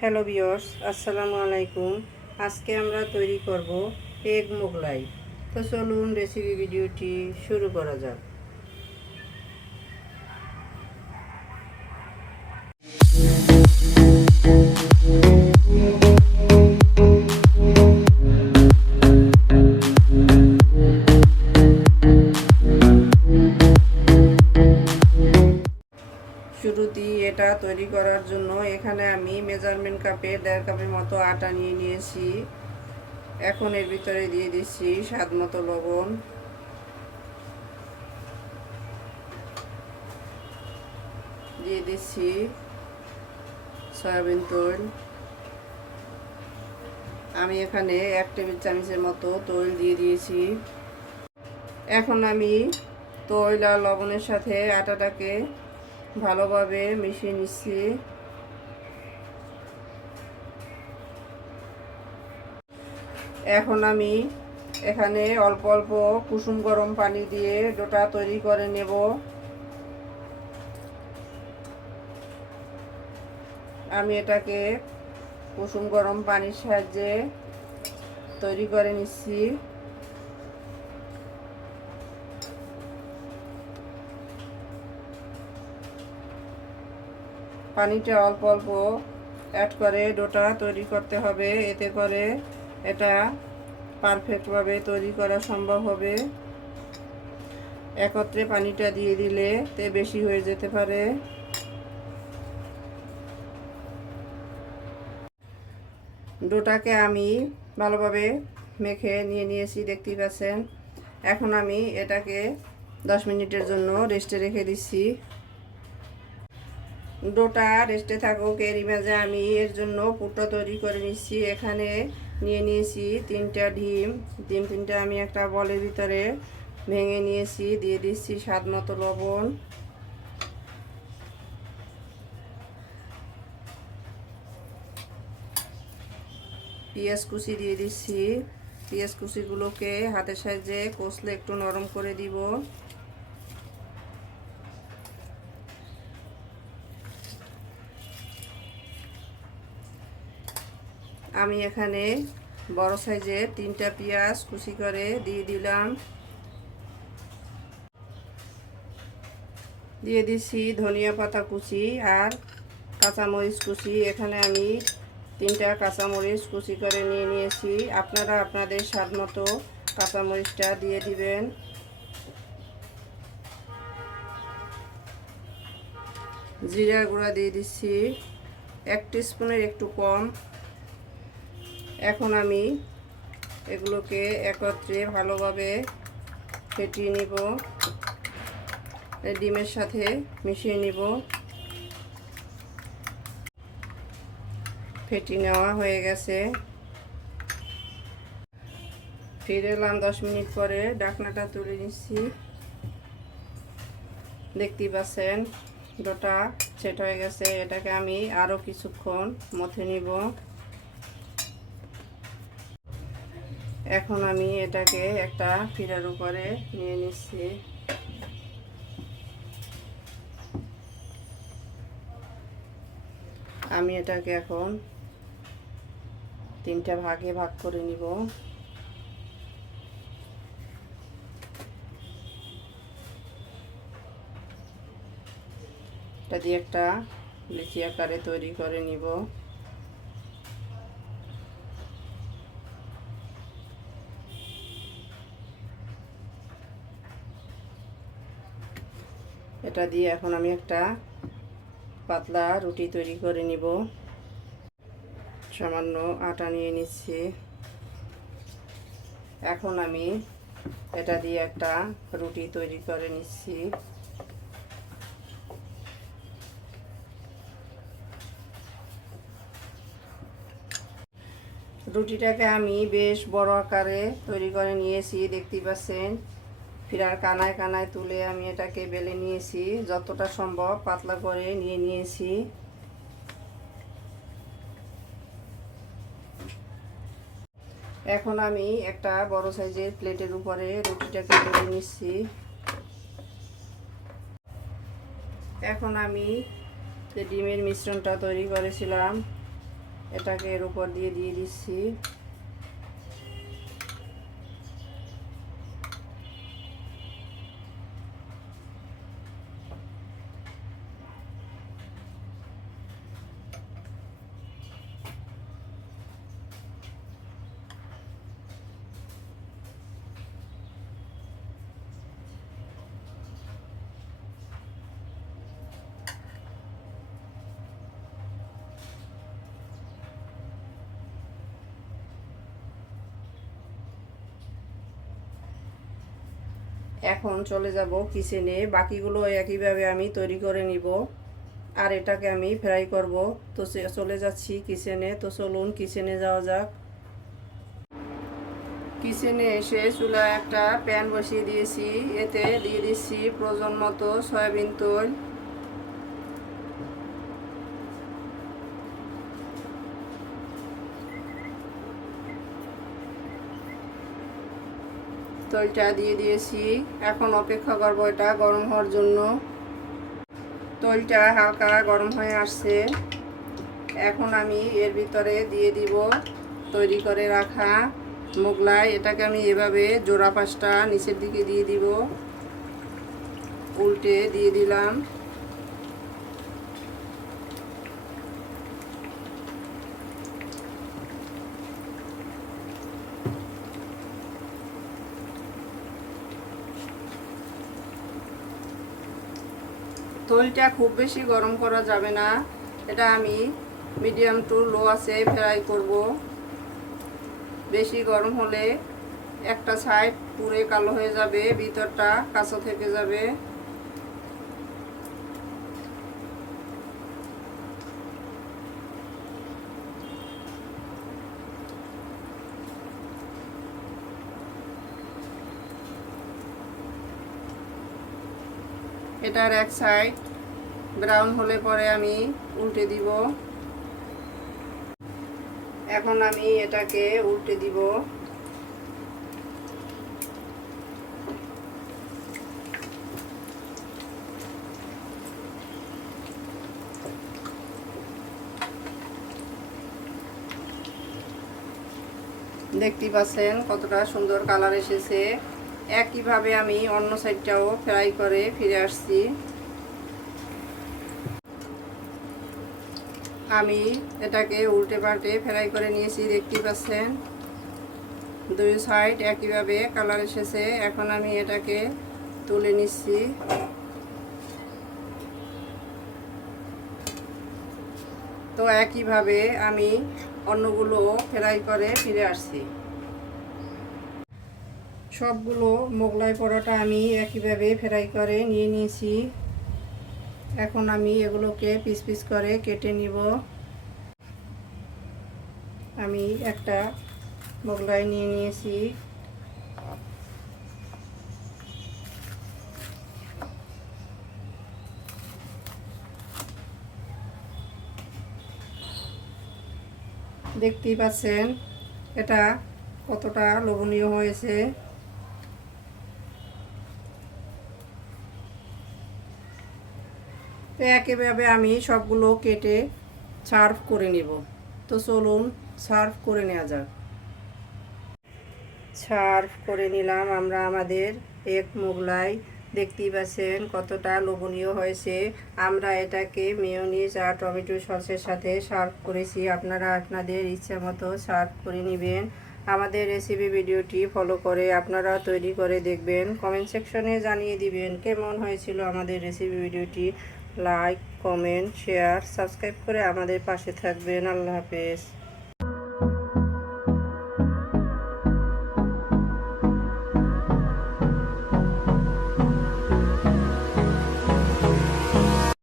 Hello viewers, আসসালামু আলাইকুম। আজকে আমরা তৈরি করব এগ মোগলাই। তো চলুন রেসিপি ভিডিওটি শুরু করা যাক। শুরুতেই এটা তৈরি করার জন্য এখানে আমি মেজারমেন্ট কাপে 1.5 কাপের মতো আটা নিয়ে নিয়েছি। এখন এর ভিতরে দিয়ে দিচ্ছি স্বাদ মতো লবণ, দিয়ে দিচ্ছি সয়াবিন তেল। আমি এখানে 1 টেবিল চামচের মতো তেল দিয়ে দিয়েছি। এখন আমি তেল আর লবণের সাথে আটাটাকে ভালোভাবে মিশিয়ে নিচ্ছি। এখন আমি এখানে অল্প অল্প কুসুম গরম পানি দিয়ে ডোটা তৈরি করে নেব। আমি এটাকে কুসুম গরম পানির সাহায্যে তৈরি করে নিচ্ছি। পানিটা অল্প অল্প অ্যাড করে ডোটা তৈরি করতে হবে, এতে করে এটা পারফেক্টভাবে তৈরি করা সম্ভব হবে। একত্রে পানিটা দিয়ে দিলে তে বেশি হয়ে যেতে পারে। ডোটাকে আমি ভালোভাবে মেখে নিয়ে নিয়েছি, দেখতেই পাচ্ছেন। এখন আমি এটাকে 10 মিনিটের জন্য রেস্টে রেখে দিচ্ছি। ডোটা রেস্টে থাকুক, এরই মাঝে আমি এর জন্য পুরটা তৈরি করে নিচ্ছি। এখানে নিয়ে নিয়েছি 3টা ডিম। ডিম 3টা আমি একটা বলের ভিতরে ভেঙে নিয়েছি। দিয়ে দিচ্ছি স্বাদ মতো লবণ, পেঁয়াজ কুচি দিয়ে দিচ্ছি। পেঁয়াজ কুচিগুলোকে হাতের সাহায্যে কষলে একটু নরম করে দিব। আমি এখানে বড় সাইজের 3টা পেঁয়াজ কুচি করে দিয়ে দিলাম। দিয়ে দিচ্ছি ধনিয়া পাতা কুচি আর কাঁচামরিচ কুচি। এখানে আমি 3টা কাঁচামরিচ কুচি করে নিয়ে নিয়েছি। আপনারা আপনাদের স্বাদ মতো কাঁচামরিচটা দিয়ে দিবেন। জিরা গুঁড়া দিয়ে দিচ্ছি 1 টিস্পুনের একটু কম। এখন আমি এগুলোকে একত্রে ভালোভাবে ফেটিয়ে নিব, ডিমের সাথে মিশিয়ে নিব। ফেটিয়ে নেওয়া হয়ে গেছে। ফিরে এলাম 10 মিনিট পরে, ঢাকনাটা তুলে নিচ্ছি। দেখতেই পাচ্ছেন ডোটা সেট হয়ে গেছে। এটাকে আমি আরও কিছুক্ষণ মথে নিব। এখন আমি এটাকে একটা ফিরার উপরে নিয়ে নিচ্ছি। আমি এটাকে এখন 3টা ভাগে ভাগ করে নিব। এটা দিয়ে একটা লিচি আকারে তৈরি করে নিব। এটা দিয়ে এখন আমি একটা পাতলা রুটি তৈরি করে নিব। সামান্য আটা নিয়ে নিচ্ছি। এখন আমি এটা দিয়ে একটা রুটি তৈরি করে নিচ্ছি। রুটিটাকে আমি বেশ বড় আকারে তৈরি করে নিয়েছি, দেখতেই পাচ্ছেন। ফিরার কানায় কানায় তুলে আমি এটাকে বেলে নিয়েছি, যতটা সম্ভব পাতলা করে নিয়ে নিয়েছি। এখন আমি একটা বড় সাইজের প্লেটের উপরে রুটিটাকে তুলে নিচ্ছি। এখন আমি যে ডিমের মিশ্রণটা তৈরি করেছিলাম এটাকে এর উপর দিয়ে দিচ্ছি। এখন চলে যাব কিচেনে, বাকিগুলো একইভাবে আমি তৈরি করে নিব আর এটাকে আমি ফ্রাই করব। তো চলে যাচ্ছি কিচেনে। তো চলুন কিচেনে যাওয়া যাক। কিচেনে এসে চুলায় একটা প্যান বসিয়ে দিয়েছি, এতে দিয়ে দিচ্ছি প্রয়োজন মতো সয়াবিন তেল। তেলটা দিয়ে দিয়েছি, এখন অপেক্ষা করবো এটা গরম হওয়ার জন্য। তেলটা হালকা গরম হয়ে আসছে, এখন আমি এর ভিতরে দিয়ে দিব তৈরি করে রাখা মোগলাই। এটাকে আমি এভাবে জোড়া পাঁচটা নিচের দিকে দিয়ে দিব, উল্টে দিয়ে দিলাম। তেলটা খুব বেশি গরম করা যাবে না, এটা আমি মিডিয়াম টু লো আছে ফ্রাই করব। বেশি গরম হলে একটা সাইড পুরো কালো হয়ে যাবে, ভিতরটা কাঁচা থেকে যাবে। এটার এক সাইড ব্রাউন হলে পরে আমি উল্টে দিব। এখন আমি এটাকে উল্টে দিব। দেখতে পাচ্ছেন কতটা সুন্দর কালার এসেছে। একইভাবে আমি অন্য সাইডটাও ফ্রাই করে ফিরে আসছি। আমি এটাকে উল্টে পাল্টে ফ্রাই করে নিয়েছি, দেখতে পাচ্ছেন দুই সাইড একইভাবে কালার এসেছে। এখন আমি এটাকে তুলে নিচ্ছি। তো একইভাবে আমি অন্যগুলো ফ্রাই করে ফিরে আসছি। সবগুলো মোগলাই পরোটা আমি একইভাবে ফ্রাই করে নিয়ে নিয়েছি। এখন আমি এগুলোকে পিস পিস করে কেটে নিব। আমি একটা মোগলাই নিয়ে নিয়েছি। দেখতেই পাচ্ছেন এটা কতটা লোভনীয় হয়েছে। তো একইভাবে আমি সবগুলো কেটে সার্ভ করে নিব। তো চলুন সার্ভ করে নেওয়া যাক। সার্ভ করে নিলাম আমরা আমাদের এক মোগলাই। দেখতেই পাচ্ছেন কতটা লোভনীয় হয়েছে। আমরা এটাকে মেয়োনিজ আর টমেটো সসের সাথে সার্ভ করেছি। আপনারা আপনাদের ইচ্ছা মতো সার্ভ করে নেবেন। আমাদের রেসিপি ভিডিওটি ফলো করে আপনারা তৈরি করে দেখবেন। কমেন্ট সেকশনে জানিয়ে দিবেন কেমন হয়েছিল আমাদের রেসিপি ভিডিওটি। লাইক, কমেন্ট, শেয়ার, সাবস্ক্রাইব করে আমাদের পাশে থাকবেন। আল্লাহ হাফেজ।